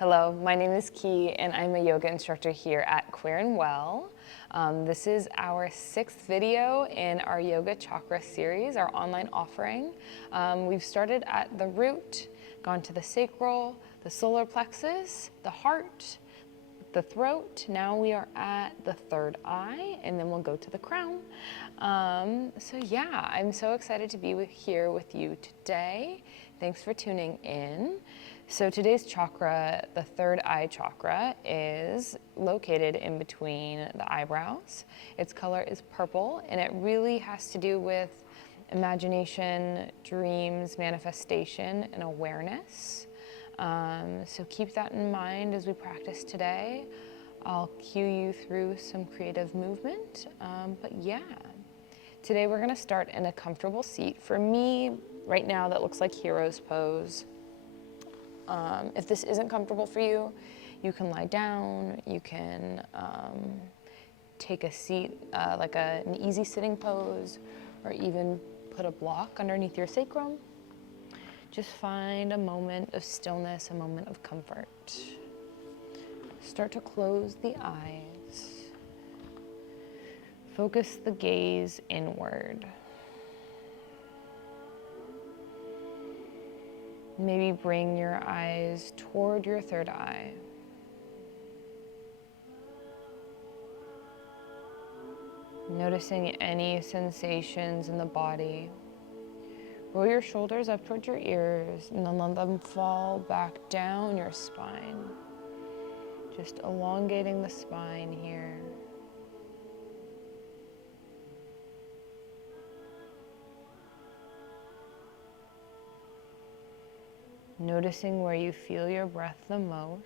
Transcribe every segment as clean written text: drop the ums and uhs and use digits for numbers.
Hello, my name is Key and I'm a yoga instructor here at Queer and Well. This is our 6th video in our Yoga Chakra series, our online offering. We've started at the root, gone to the sacral, the solar plexus, the heart, the throat. Now we are at the third eye, and then we'll go to the crown. So yeah, I'm so excited to be here with you today. Thanks for tuning in. So today's chakra, the third eye chakra, is located in between the eyebrows. Its color is purple, and it really has to do with imagination, dreams, manifestation, and awareness. So keep that in mind as we practice today. I'll cue you through some creative movement, but yeah. Today we're gonna start in a comfortable seat. For me, right now, that looks like hero's pose. If this isn't comfortable for you, you can lie down, you can take a seat, like an easy sitting pose, or even put a block underneath your sacrum. Just find a moment of stillness, a moment of comfort. Start to close the eyes. Focus the gaze inward. Maybe bring your eyes toward your third eye. Noticing any sensations in the body. Roll your shoulders up towards your ears and then let them fall back down your spine. Just elongating the spine here. Noticing where you feel your breath the most.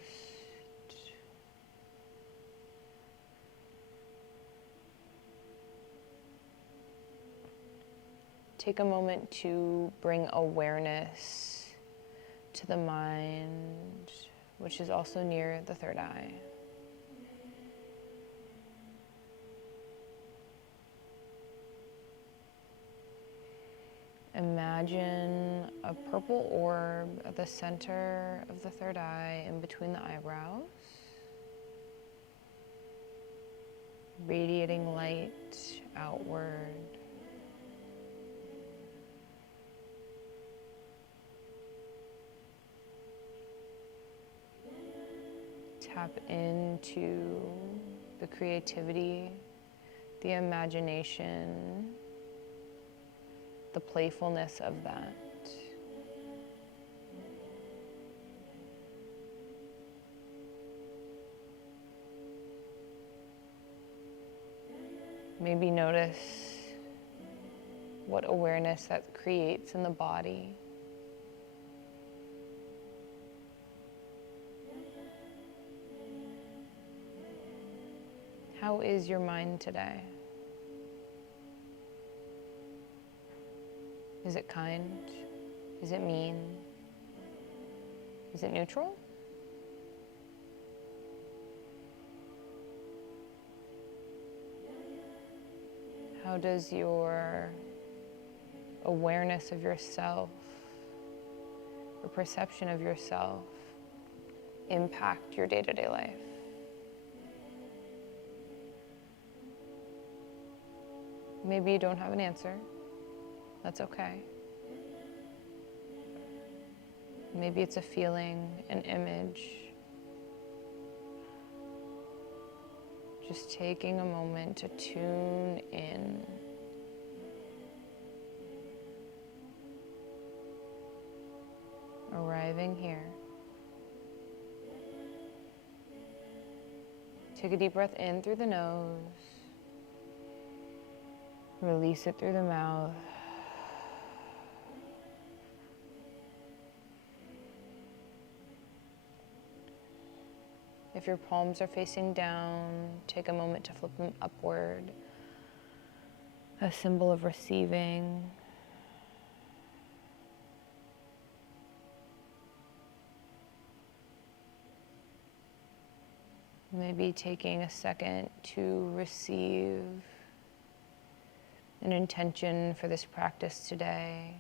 Take a moment to bring awareness to the mind, which is also near the third eye. Imagine a purple orb at the center of the third eye in between the eyebrows, radiating light outward. Tap into the creativity, the imagination, the playfulness of that. Maybe notice what awareness that creates in the body. How is your mind today? Is it kind? Is it mean? Is it neutral? How does your awareness of yourself, or perception of yourself, impact your day-to-day life? Maybe you don't have an answer. That's okay. Maybe it's a feeling, an image. Just taking a moment to tune in. Arriving here. Take a deep breath in through the nose. Release it through the mouth. If your palms are facing down, take a moment to flip them upward, a symbol of receiving. Maybe taking a second to receive an intention for this practice today.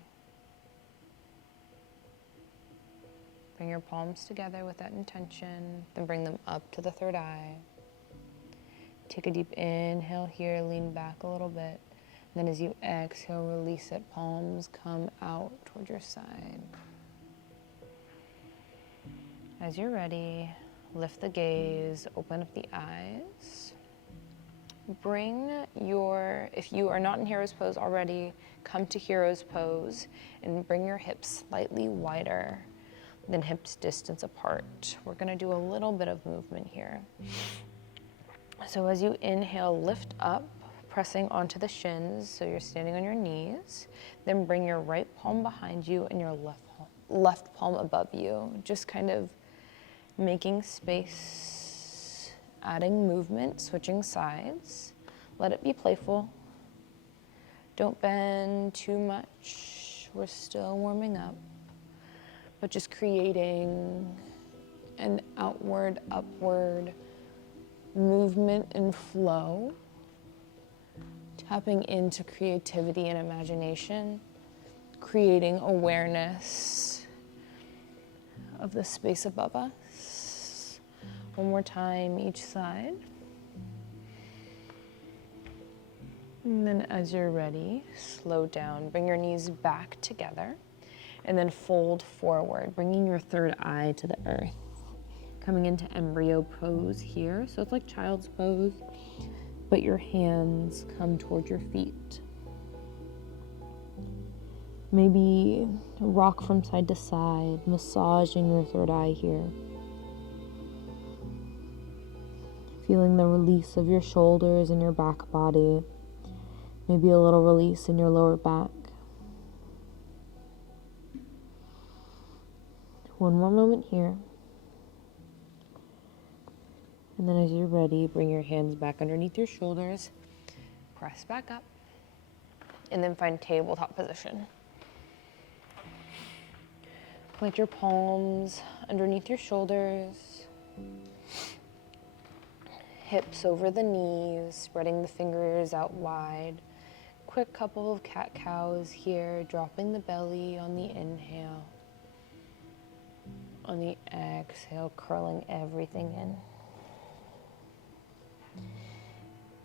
Bring your palms together with that intention, then bring them up to the third eye. Take a deep inhale here, lean back a little bit. Then as you exhale, release it. Palms come out toward your side. As you're ready, lift the gaze, open up the eyes. If you are not in Hero's Pose already, come to Hero's Pose and bring your hips slightly wider than hips distance apart. We're gonna do a little bit of movement here. So as you inhale, lift up, pressing onto the shins, so you're standing on your knees. Then bring your right palm behind you and your left palm above you. Just kind of making space, adding movement, switching sides. Let it be playful. Don't bend too much. We're still warming up, but just creating an outward, upward movement and flow, tapping into creativity and imagination, creating awareness of the space above us. One more time each side. And then as you're ready, slow down, bring your knees back together, and then fold forward, bringing your third eye to the earth. Coming into embryo pose here. So it's like child's pose, but your hands come toward your feet. Maybe rock from side to side, massaging your third eye here. Feeling the release of your shoulders and your back body. Maybe a little release in your lower back. One more moment here. And then as you're ready, bring your hands back underneath your shoulders, press back up, and then find tabletop position. Plant your palms underneath your shoulders, hips over the knees, spreading the fingers out wide. Quick couple of cat-cows here, dropping the belly on the inhale. On the exhale, curling everything in.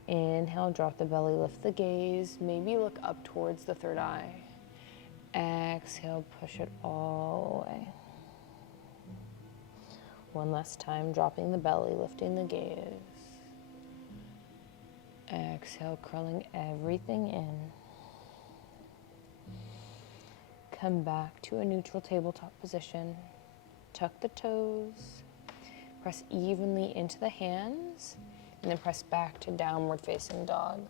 Inhale, drop the belly, lift the gaze. Maybe look up towards the third eye. Exhale, push it all away. One last time, dropping the belly, lifting the gaze. Exhale, curling everything in. Come back to a neutral tabletop position. Tuck the toes. Press evenly into the hands. And then press back to downward facing dog.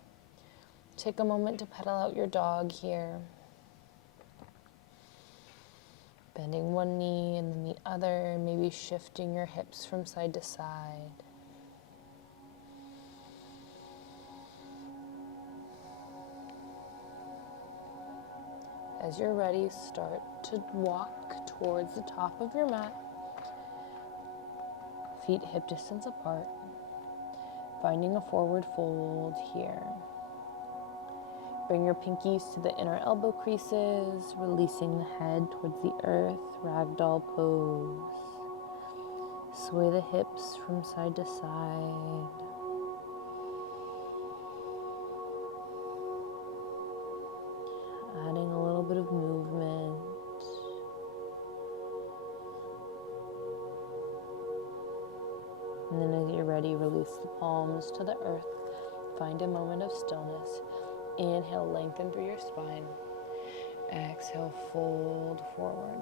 Take a moment to pedal out your dog here. Bending one knee and then the other, maybe shifting your hips from side to side. As you're ready, start to walk towards the top of your mat. Feet hip distance apart. Finding a forward fold here. Bring your pinkies to the inner elbow creases, releasing the head towards the earth, ragdoll pose. Sway the hips from side to side. Adding a little bit of movement. And then as you're ready, release the palms to the earth. Find a moment of stillness. Inhale, lengthen through your spine. Exhale, fold forward.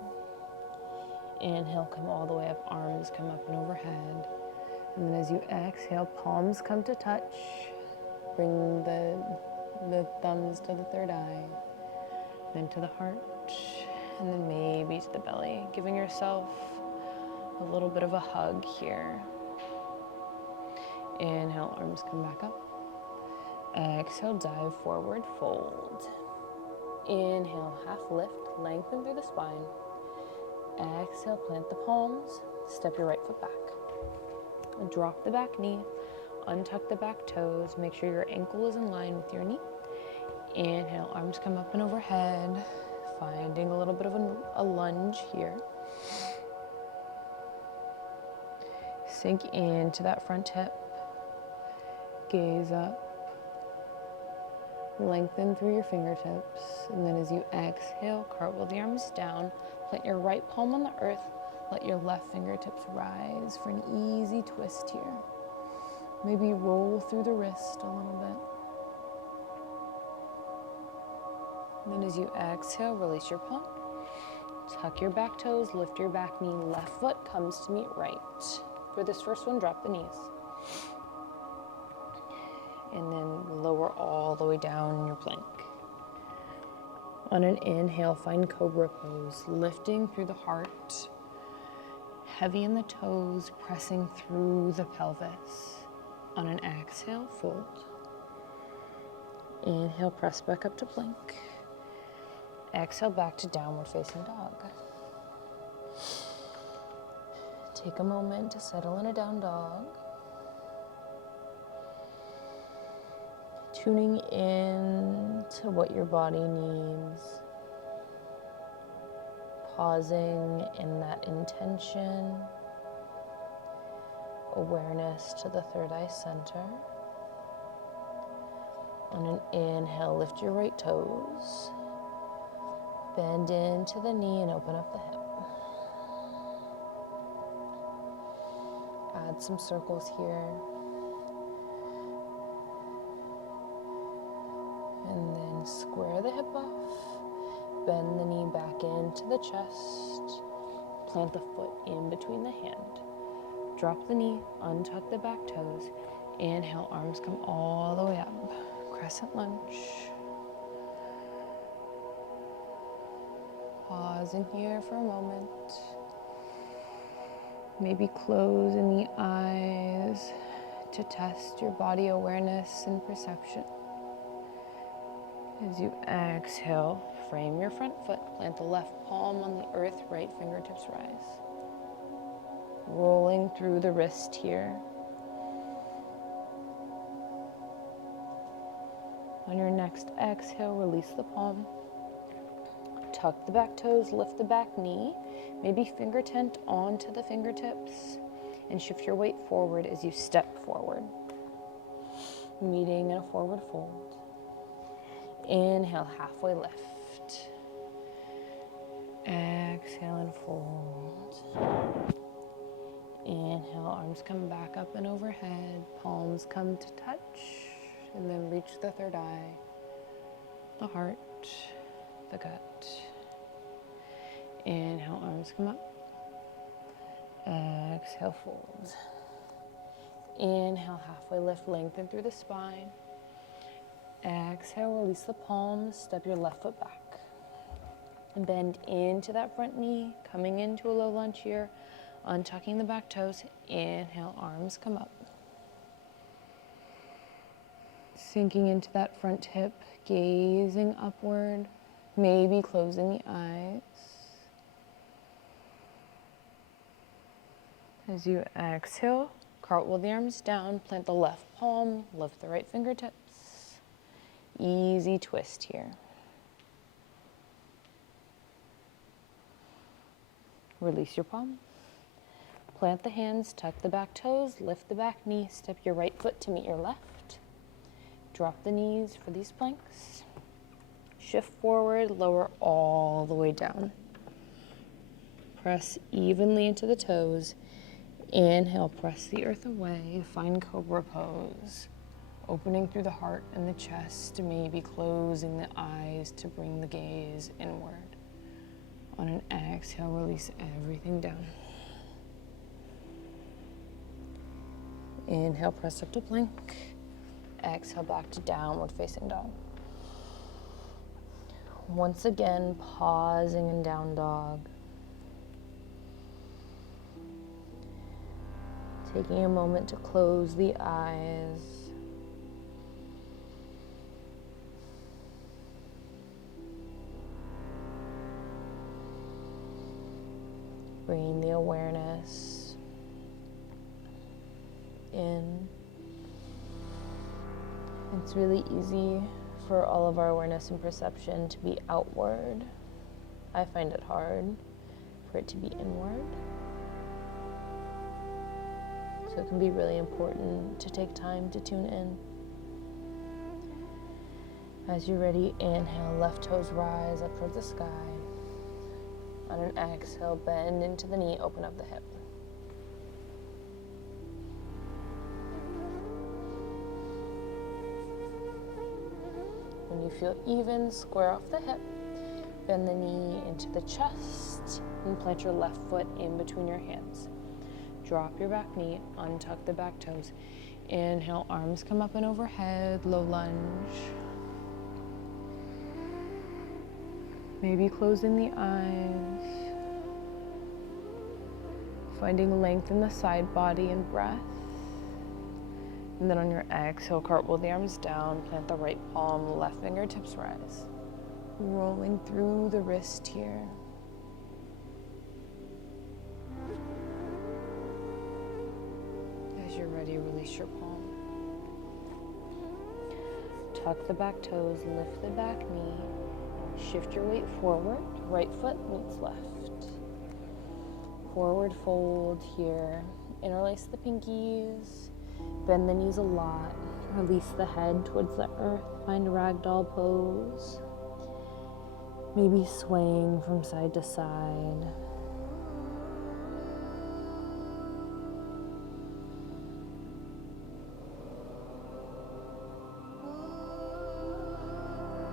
Inhale, come all the way up, arms come up and overhead. And then as you exhale, palms come to touch. Bring the thumbs to the third eye, then to the heart, and then maybe to the belly. Giving yourself a little bit of a hug here. Inhale, arms come back up. Exhale, dive forward, fold. Inhale, half lift, lengthen through the spine. Exhale, plant the palms, step your right foot back. Drop the back knee, untuck the back toes, make sure your ankle is in line with your knee. Inhale, arms come up and overhead, finding a little bit of a lunge here. Sink into that front hip. Gaze up. Lengthen through your fingertips. And then as you exhale, cartwheel the arms down. Plant your right palm on the earth. Let your left fingertips rise for an easy twist here. Maybe roll through the wrist a little bit. And then as you exhale, release your palm. Tuck your back toes, lift your back knee. Left foot comes to meet right. For this first one, drop the knees. And then lower all the way down in your plank. On an inhale, find cobra pose, lifting through the heart. Heavy in the toes, pressing through the pelvis. On an exhale, fold. Inhale, press back up to plank. Exhale, back to downward facing dog. Take a moment to settle in a down dog. Tuning in to what your body needs. Pausing in that intention. Awareness to the third eye center. On an inhale, lift your right toes. Bend into the knee and open up the hip. Add some circles here. And then square the hip off. Bend the knee back into the chest. Plant the foot in between the hand. Drop the knee, untuck the back toes. Inhale, arms come all the way up. Crescent lunge. Pausing here for a moment. Maybe closing the eyes to test your body awareness and perception. As you exhale, frame your front foot. Plant the left palm on the earth, right fingertips rise. Rolling through the wrist here. On your next exhale, release the palm. Tuck the back toes, lift the back knee. Maybe finger tent onto the fingertips. And shift your weight forward as you step forward. Meeting in a forward fold. Inhale, halfway lift. Exhale and fold. Inhale, arms come back up and overhead. Palms come to touch. And then reach the third eye, the heart, the gut. Inhale, arms come up. Exhale, fold. Inhale, halfway lift, lengthen through the spine. Exhale, release the palms, step your left foot back. And bend into that front knee, coming into a low lunge here, untucking the back toes. Inhale, arms come up. Sinking into that front hip, gazing upward, maybe closing the eyes. As you exhale, cartwheel the arms down, plant the left palm, lift the right fingertips. Easy twist here. Release your palm. Plant the hands, tuck the back toes, lift the back knee, step your right foot to meet your left. Drop the knees for these planks. Shift forward, lower all the way down. Press evenly into the toes. Inhale, press the earth away, find cobra pose. Opening through the heart and the chest, maybe closing the eyes to bring the gaze inward. On an exhale, release everything down. Inhale, press up to plank. Exhale, back to downward facing dog. Once again, pausing in down dog. Taking a moment to close the eyes. Bringing the awareness in. It's really easy for all of our awareness and perception to be outward. I find it hard for it to be inward. So it can be really important to take time to tune in. As you're ready, inhale, left toes rise up towards the sky. On an exhale, bend into the knee, open up the hip. When you feel even, square off the hip. Bend the knee into the chest and plant your left foot in between your hands. Drop your back knee, untuck the back toes. Inhale, arms come up and overhead, low lunge. Maybe closing the eyes. Finding length in the side body and breath. And then on your exhale, cartwheel the arms down, plant the right palm, left fingertips rise. Rolling through the wrist here. As you're ready, release your palm. Tuck the back toes, lift the back knee. Shift your weight forward, right foot meets left. Forward fold here. Interlace the pinkies. Bend the knees a lot. Release the head towards the earth. Find a ragdoll pose. Maybe swaying from side to side.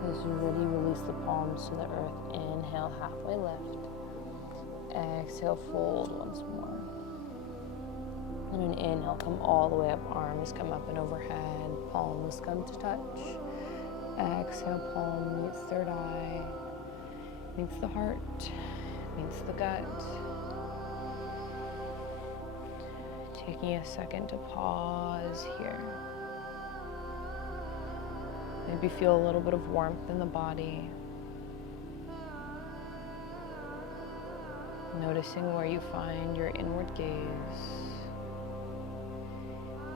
As you're ready, release the palms to the earth. Inhale, halfway lift. Exhale, fold once more. On an inhale, come all the way up. Arms come up and overhead. Palms come to touch. Exhale, palm meets third eye. Meets the heart. Meets the gut. Taking a second to pause here. Maybe feel a little bit of warmth in the body. Noticing where you find your inward gaze.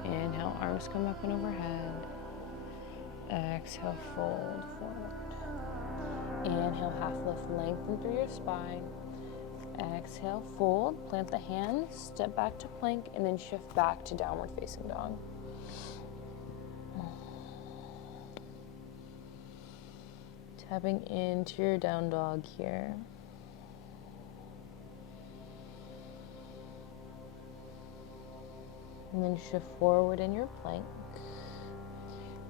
Inhale, arms come up and overhead. Exhale, fold forward. Inhale, half lift, lengthen through your spine. Exhale, fold, plant the hands, step back to plank, and then shift back to downward facing dog. Tapping into your down dog here. And then shift forward in your plank.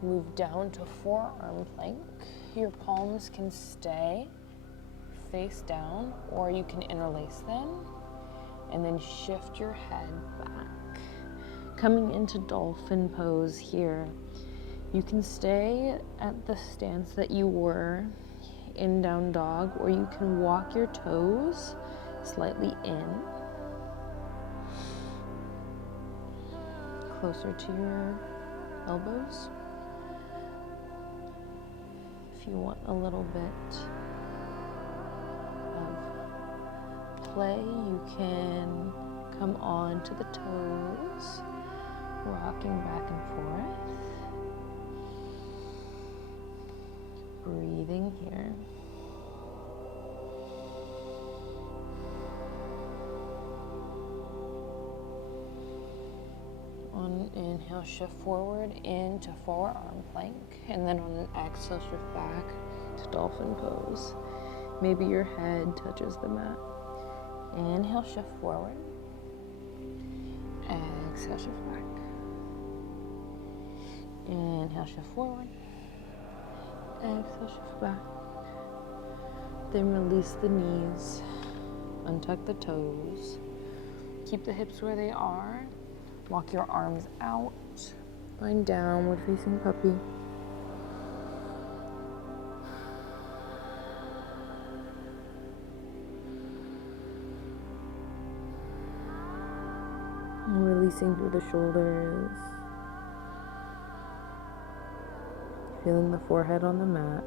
Move down to forearm plank. Your palms can stay face down, or you can interlace them. And then shift your head back. Coming into dolphin pose here. You can stay at the stance that you were in down dog, or you can walk your toes slightly in. Closer to your elbows. If you want a little bit of play, you can come on to the toes, rocking back and forth. Breathing here. On an inhale, shift forward into forearm plank, and then on an exhale, shift back to dolphin pose. Maybe your head touches the mat. Inhale, shift forward. Exhale, shift back. Inhale, shift forward. Exhale, shift back. Then release the knees. Untuck the toes. Keep the hips where they are. Walk your arms out. Find downward facing puppy. And releasing through the shoulders. Feeling the forehead on the mat.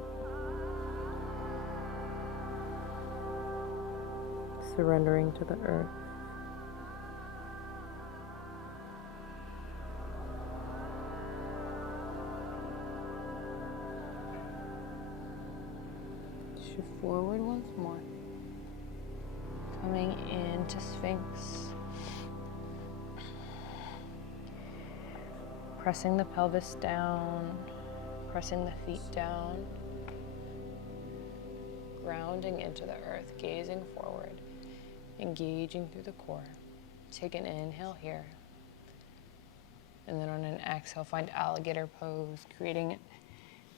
Surrendering to the earth. Shift forward once more. Coming into Sphinx. Pressing the pelvis down, pressing the feet down, grounding into the earth, gazing forward, engaging through the core. Take an inhale here. And then on an exhale, find alligator pose, creating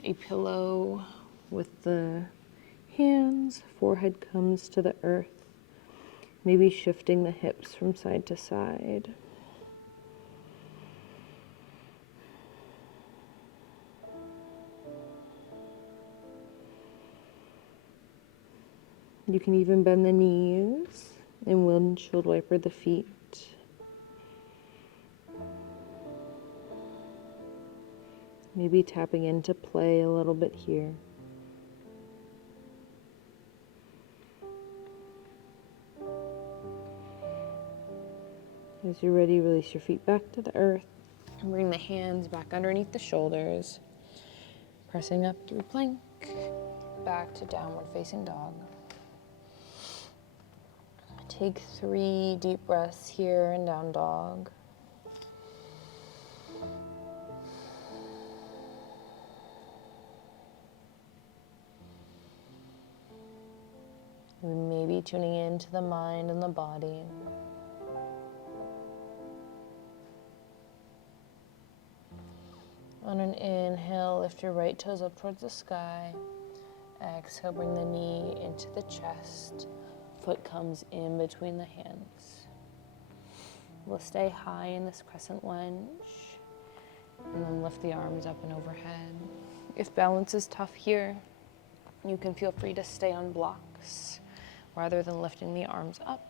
a pillow with the hands, forehead comes to the earth, maybe shifting the hips from side to side. You can even bend the knees and windshield wiper the feet. Maybe tapping into play a little bit here. As you're ready, release your feet back to the earth and bring the hands back underneath the shoulders, pressing up through plank, back to downward facing dog. Take 3 deep breaths here in down dog. Maybe tuning into the mind and the body. On an inhale, lift your right toes up towards the sky. Exhale, bring the knee into the chest. Foot comes in between the hands. We'll stay high in this crescent lunge. And then lift the arms up and overhead. If balance is tough here, you can feel free to stay on blocks rather than lifting the arms up.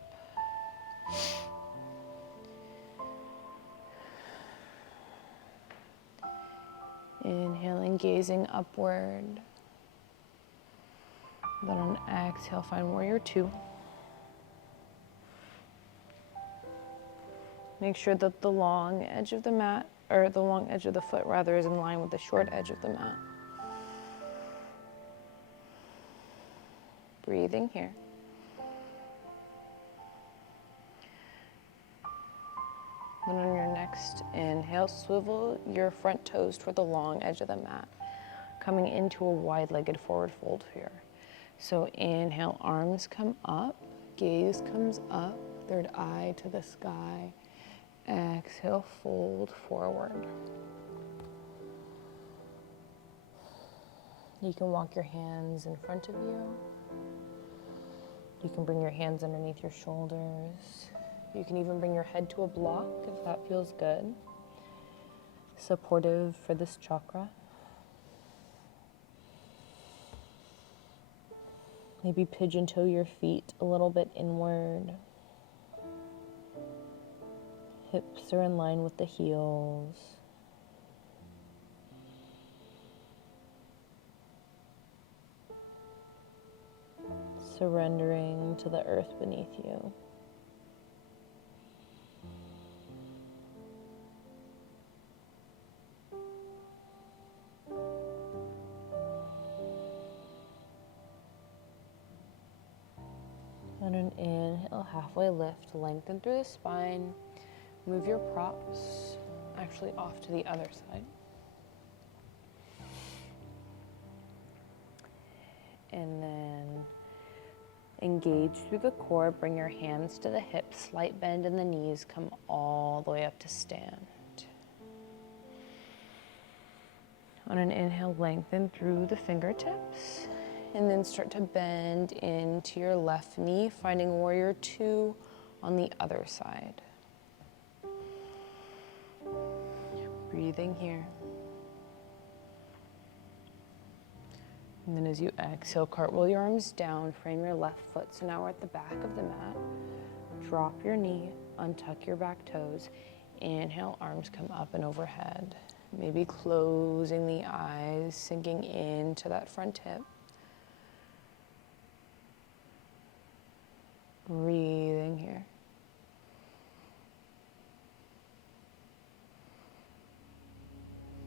Inhaling, gazing upward. Then on exhale, find warrior 2. Make sure that the long edge of the mat, or the long edge of the foot rather, is in line with the short edge of the mat. Breathing here. Then on your next inhale, swivel your front toes toward the long edge of the mat, coming into a wide-legged forward fold here. So inhale, arms come up, gaze comes up, third eye to the sky. Exhale, fold forward. You can walk your hands in front of you. You can bring your hands underneath your shoulders. You can even bring your head to a block if that feels good. Supportive for this chakra. Maybe pigeon toe your feet a little bit inward. Hips are in line with the heels. Surrendering to the earth beneath you. On an inhale, halfway lift, lengthen through the spine. Move your props actually off to the other side. And then engage through the core, bring your hands to the hips, slight bend in the knees, come all the way up to stand. On an inhale, lengthen through the fingertips, and then start to bend into your left knee, finding warrior 2 on the other side. Breathing here. And then as you exhale, cartwheel your arms down, frame your left foot. So now we're at the back of the mat. Drop your knee, untuck your back toes. Inhale, arms come up and overhead. Maybe closing the eyes, sinking into that front hip. Breathing here.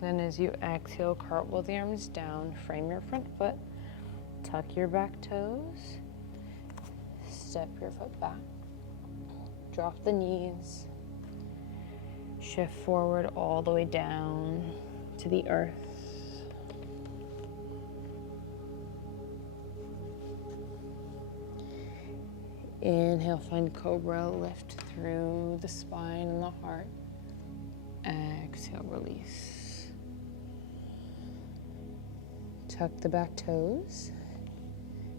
Then as you exhale, cartwheel the arms down, frame your front foot, tuck your back toes, step your foot back, drop the knees, Shift forward all the way down to the earth. Inhale, find cobra, lift through the spine and the heart. Exhale, release. Tuck the back toes.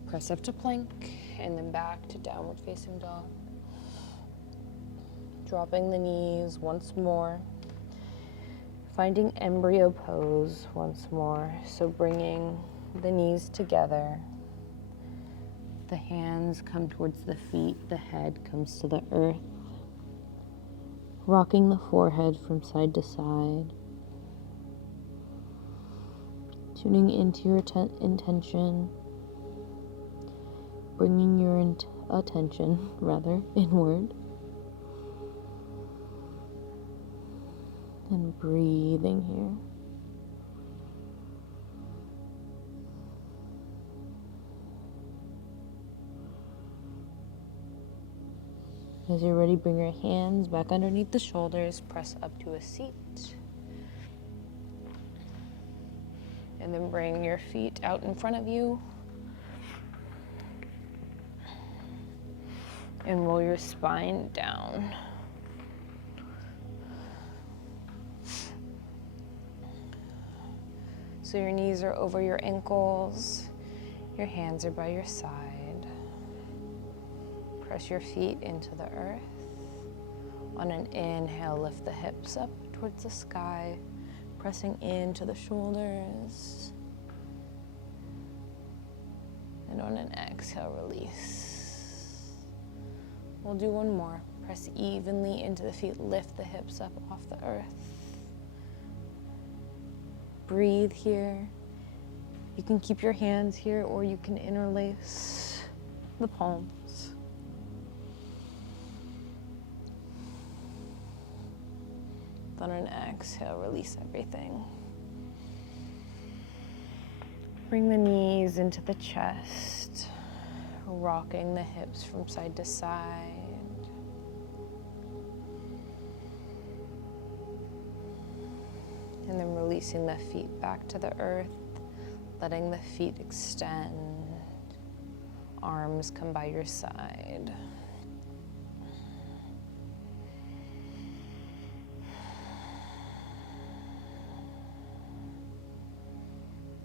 Press up to plank and then back to downward facing dog. Dropping the knees once more. Finding embryo pose once more. So bringing the knees together. The hands come towards the feet, the head comes to the earth. Rocking the forehead from side to side. Tuning into your intention. Bringing your attention, inward. And breathing here. As you're ready, bring your hands back underneath the shoulders, press up to a seat. And then bring your feet out in front of you. And roll your spine down. So your knees are over your ankles, your hands are by your side. Press your feet into the earth. On an inhale, lift the hips up towards the sky, pressing into the shoulders. And on an exhale, release. We'll do one more. Press evenly into the feet, lift the hips up off the earth. Breathe here. You can keep your hands here or you can interlace the palms. On an exhale, release everything. Bring the knees into the chest, rocking the hips from side to side. And then releasing the feet back to the earth, letting the feet extend. Arms come by your side.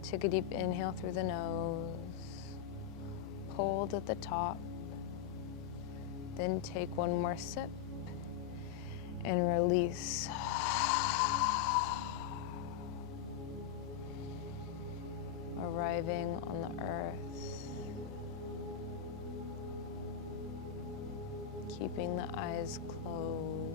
Take a deep inhale through the nose. Hold at the top. Then take one more sip and release. Arriving on the earth. Keeping the eyes closed.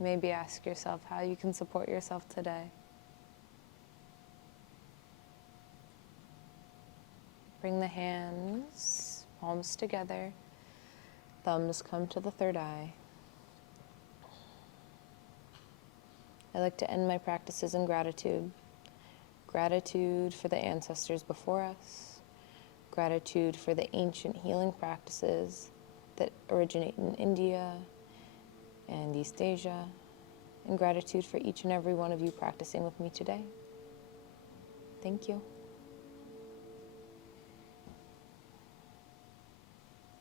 Maybe ask yourself how you can support yourself today. Bring the hands, palms together, thumbs come to the third eye. I like to end my practices in gratitude. Gratitude for the ancestors before us. Gratitude for the ancient healing practices that originate in India and East Asia, and gratitude for each and every one of you practicing with me today. Thank you.